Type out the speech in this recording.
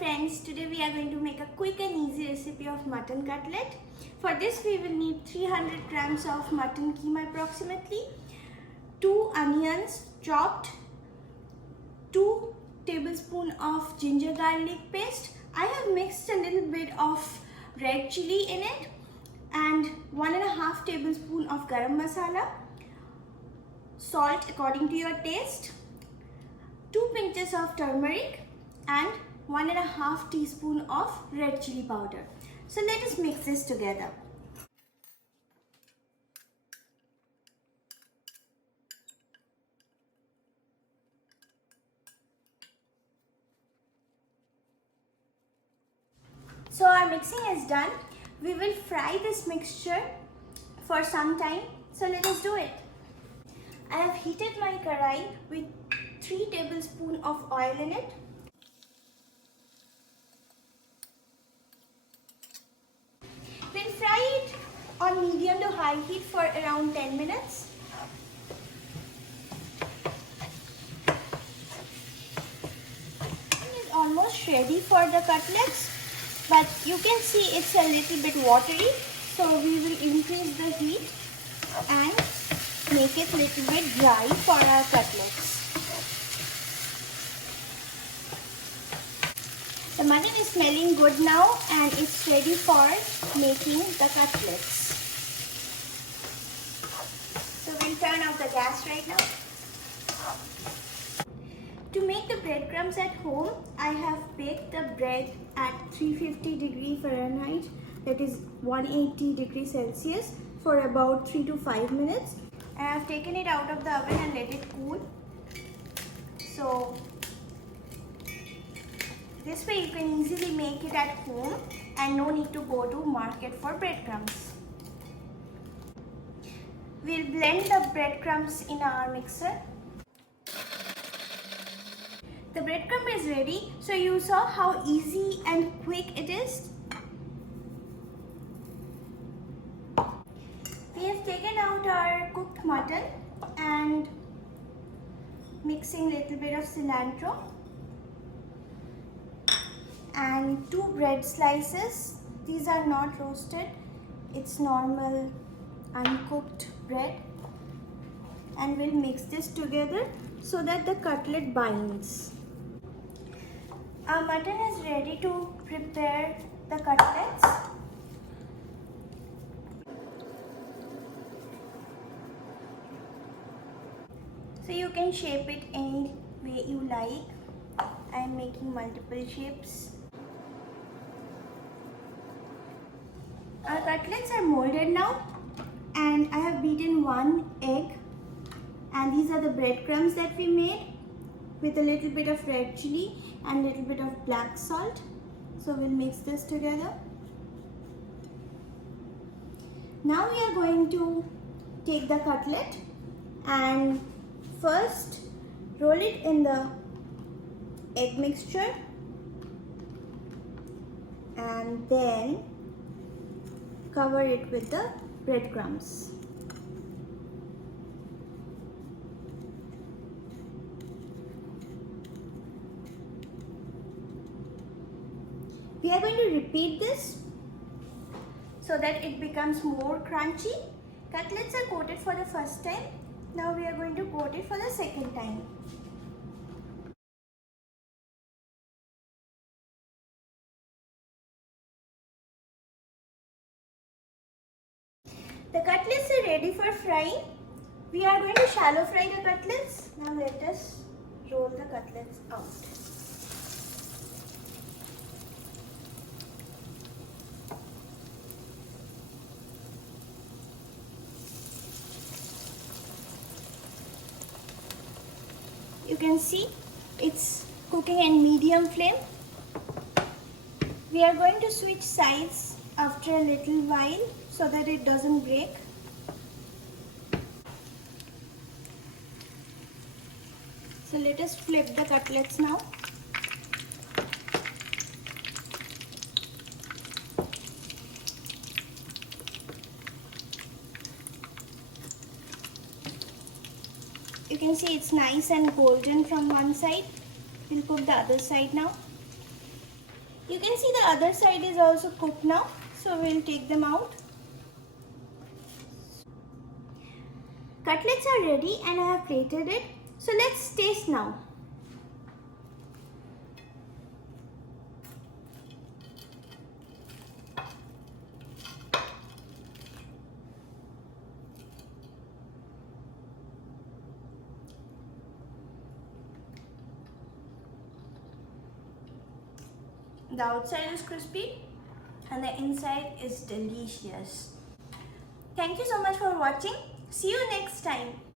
friends, today we are going to make a quick and easy recipe of mutton cutlet. For this we will need 300 grams of mutton keema approximately, 2 onions chopped, 2 tablespoons of ginger garlic paste. I have mixed a little bit of red chili in it and 1.5 tablespoons of garam masala, salt according to your taste, 2 pinches of turmeric and 1.5 teaspoon of red chili powder. So let us mix this together. So our mixing is done. We will fry this mixture for some time. So let us do it. I have heated my karai with 3 tablespoons of oil in it. We'll fry it on medium to high heat for around 10 minutes. It is almost ready for the cutlets, but you can see it's a little bit watery, so we will increase the heat and make it a little bit dry for our cutlets. The mutton is smelling good now and it's ready for making the cutlets. So we'll turn off the gas right now. To make the breadcrumbs at home, I have baked the bread at 350 degree Fahrenheit, that is 180 degrees Celsius, for about 3 to 5 minutes. And I have taken it out of the oven and let it cool. So this way you can easily make it at home and no need to go to market for breadcrumbs. We'll blend the breadcrumbs in our mixer. The breadcrumb is ready. So you saw how easy and quick it is. We have taken out our cooked mutton and mixing a little bit of cilantro and 2 bread slices. These are not roasted, it's normal uncooked bread, and we'll mix this together so that the cutlet binds. Our mutton is ready to prepare the cutlets. So you can shape it any way you like. I am making multiple shapes. Our cutlets are molded now and I have beaten 1 egg, and these are the breadcrumbs that we made with a little bit of red chili and a little bit of black salt. So we'll mix this together. Now we are going to take the cutlet and first roll it in the egg mixture and then cover it with the breadcrumbs. We are going to repeat this so that it becomes more crunchy. Cutlets are coated for the first time. Now we are going to coat it for the second time. The cutlets are ready for frying. We are going to shallow fry the cutlets. Now let us roll the cutlets out. You can see it's cooking in medium flame. We are going to switch sides after a little while so that it doesn't break. So let us flip the cutlets now. You can see it's nice and golden from one side. We'll cook the other side now. You can see the other side is also cooked now, so we'll take them out. Cutlets are ready and I have plated it. So let's taste now. The outside is crispy and the inside is delicious. Thank you so much for watching. See you next time.